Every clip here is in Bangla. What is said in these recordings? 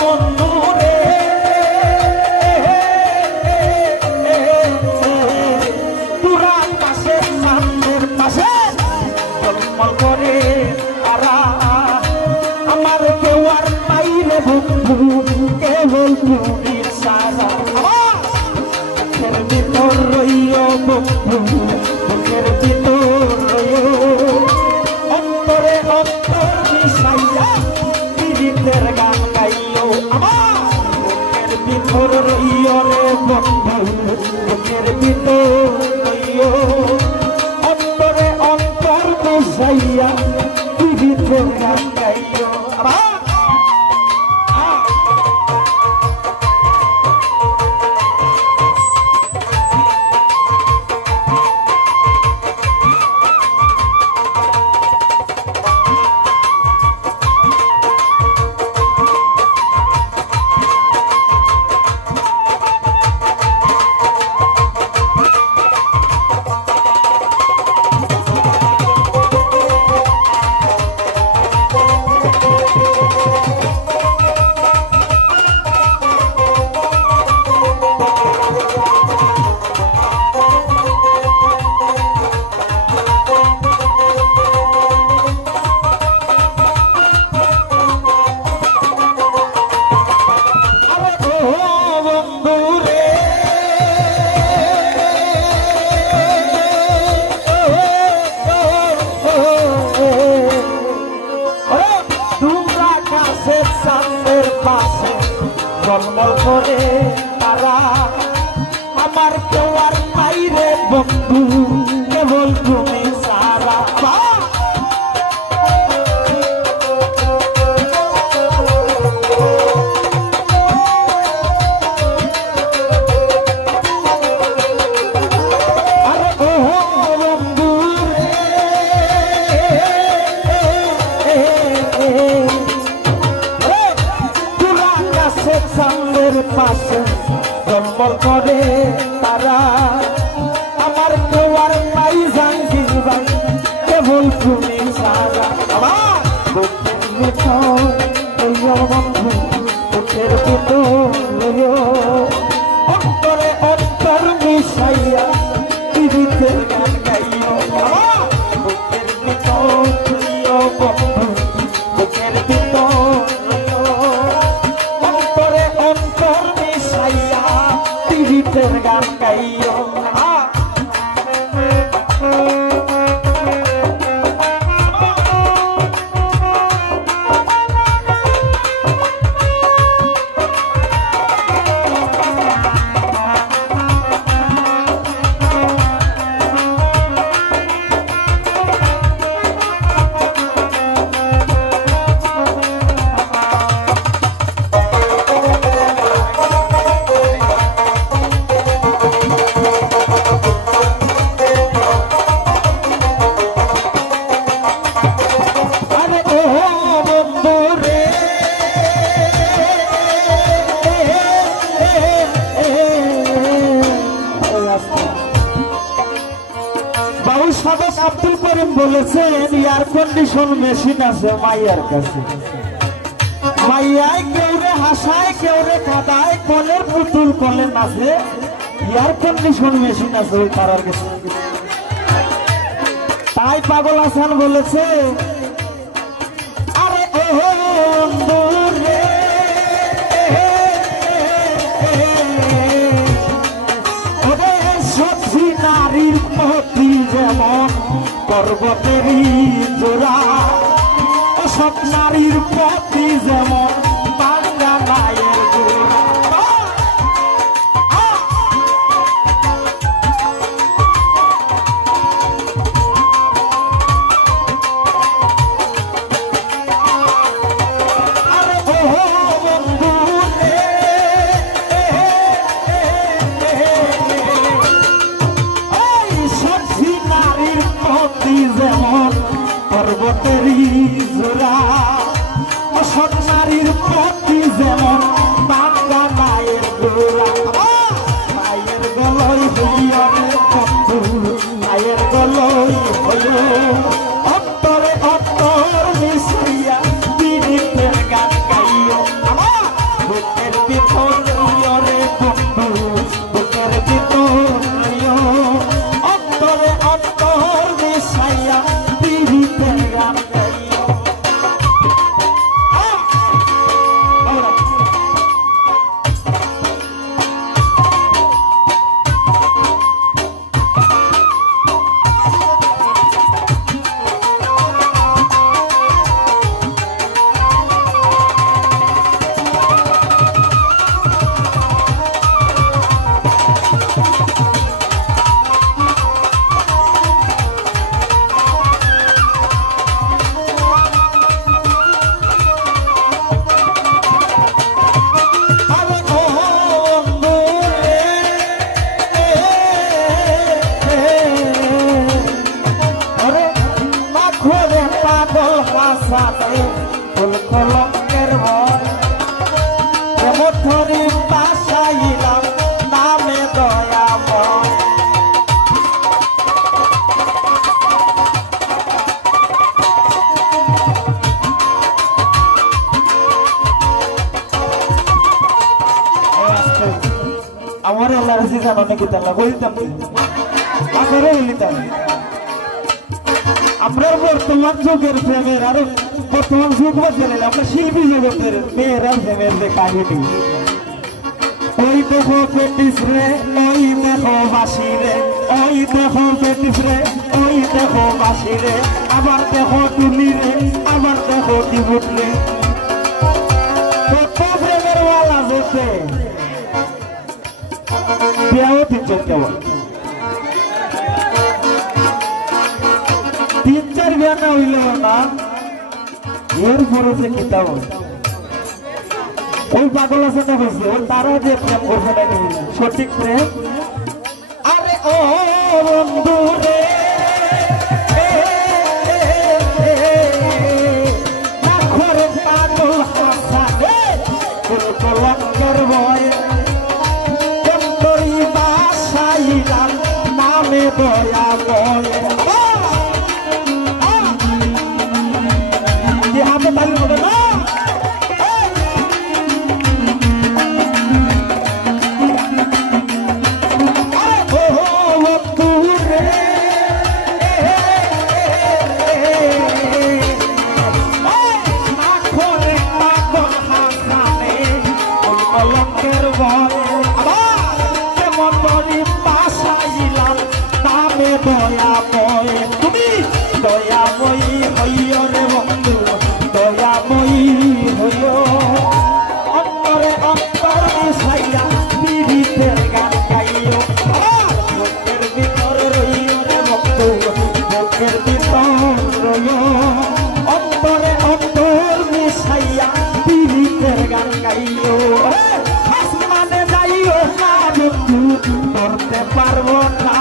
বন্ধুরে তোরা পাশে সামনের পাশে জলমল করে তারা আমার কেউ আর পাইলে বন্ধু কেবল তুমি সারা বুকের ভিতর রইও বন্ধু বুকের ভিতর রইও অন্তরে অন্তর মিশাইয়া পীড়িতের গান গাইও আমার বুকের ভিতর রইও রে বন্ধু বুকের ভিতর রইও অন্তরে অন্তর মিশাইয়া পীড়িতের গান গাইও আমার জলমল করে তারা আমার কেউ আর পাইরে বন্ধু কেবল তুমি সারা আরে ও বন্ধু সামনের পাশে জলমল করে তারা আমার কেউ আর পাই জাঙ্গির ভাই কেবল তুমি সারা আমার বুকের ভিতর রইও বন্ধু বুকের ভিতর রইও অন্তরে অন্তর মিশাইয়া পীড়িতের গান গাইও আমার বুকের ভিতর রইও বন্ধু বুকের ভিতর রইও অন্তরে অন্তর মিশাইয়া পীড়িতের গান গাইও আব্দুল করিম বলেছেন এয়ার কন্ডিশন মেশিন আছে মাইয়ার কাছে মাইয়ায় কেউ রে হাসায় কেউ রে কাদায় কলের পুতুল কলে নাচে এয়ার কন্ডিশন মেশিন আছে ওই পাড়ার কাছে তাই পাগল হাসান বলেছে আরে ও বন্ধুরে ওরে সত্যি নারীর প্রতি যেমন পর্বতেরই জোড়া সব নারীর প্রতি যেমন বাংলা মায়ের জোড়া আরে ও বন্ধু সত্যি নারীর প্রতি যেমন পর্বতেরই জোড়া অসৎ নারীর প্রতি যেমন বাংলা মায়ের গোড়া মায়ের গলই হইয়া বন্ধু মায়ের গলই হইল অন্তরে অন্তর মিশিয়া পীড়িতের গান গাইও আমার পথরে বাসাইলাম নামে দয়াময় আমার এলার্জি জানো নাকি তাহলে বলতাম আপনারা বলিতাম আমরা বর্তমান যুগের প্রেমের আরো বর্তমান যুগ বদলে আমরা শিল্পী জগতের মেয়েরা প্রেমের যে কাহিনী ওই দেখো পেটিস রে ওই দেখো বাসি রে ওই দেখো পেটিস রে ওই দেখো বাসি রে আবার দেখো টুলি রে আবার দেখো টিবুট রে কত প্রেমের ওয়ালা যেতে বিয়াও তিনজন কেমন 3-4 বিয়া না হইলেও না এরপরে যে কিতাব ওই পাগল আছে না বলছে ওই তারা যে প্রেম করছে নাকি সঠিক প্রেম আরে ও বন্ধু রে পাগল হাসানে কলঙ্কের ভয় কন্তরি বাসাইলাম নামে দয়া বলে হাতে তালি হবে না দয়া বয় তুমি দয়াময়ী হইয় রে বন্ধু দয়াময়ী হইয় অন্তরে অন্তর মিশাইয়া পীড়িতের গান গাইও বুকের ভিতর রইয় রে বন্ধু বুকের ভিতর রইয় অন্তরে অন্তর মিশাইয়া পীড়িতের গান গাইও আসমানে যাইও না বন্ধু ধরতে পারবো না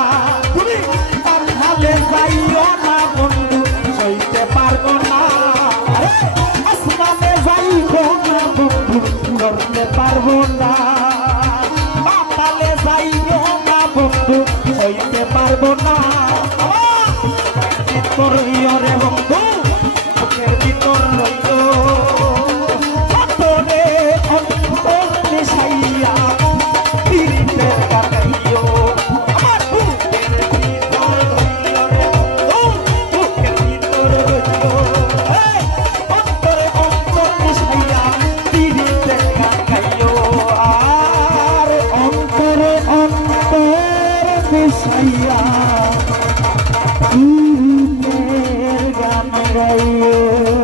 তুমি পাঠালে যাইও না বন্ধু সইতে পারবো না আসমানে যাইও না বন্ধু ধরতে পারবো না পাঠালে যাইও না বন্ধু সইতে পারবো না ভিতর রে বন্ধু বুকের ভিতর রইল অন্তরে অন্তর মিশাইয়া পীড়িতের গাইও আমার বুকের ভিতর রইল রে বুকের ভিতর রইল অন্তরে অন্তর মিশাইয়া পীড়িতের গাইও আর অন্তরে অন্তর মিশাইয়া পীড়িতের গান গাইও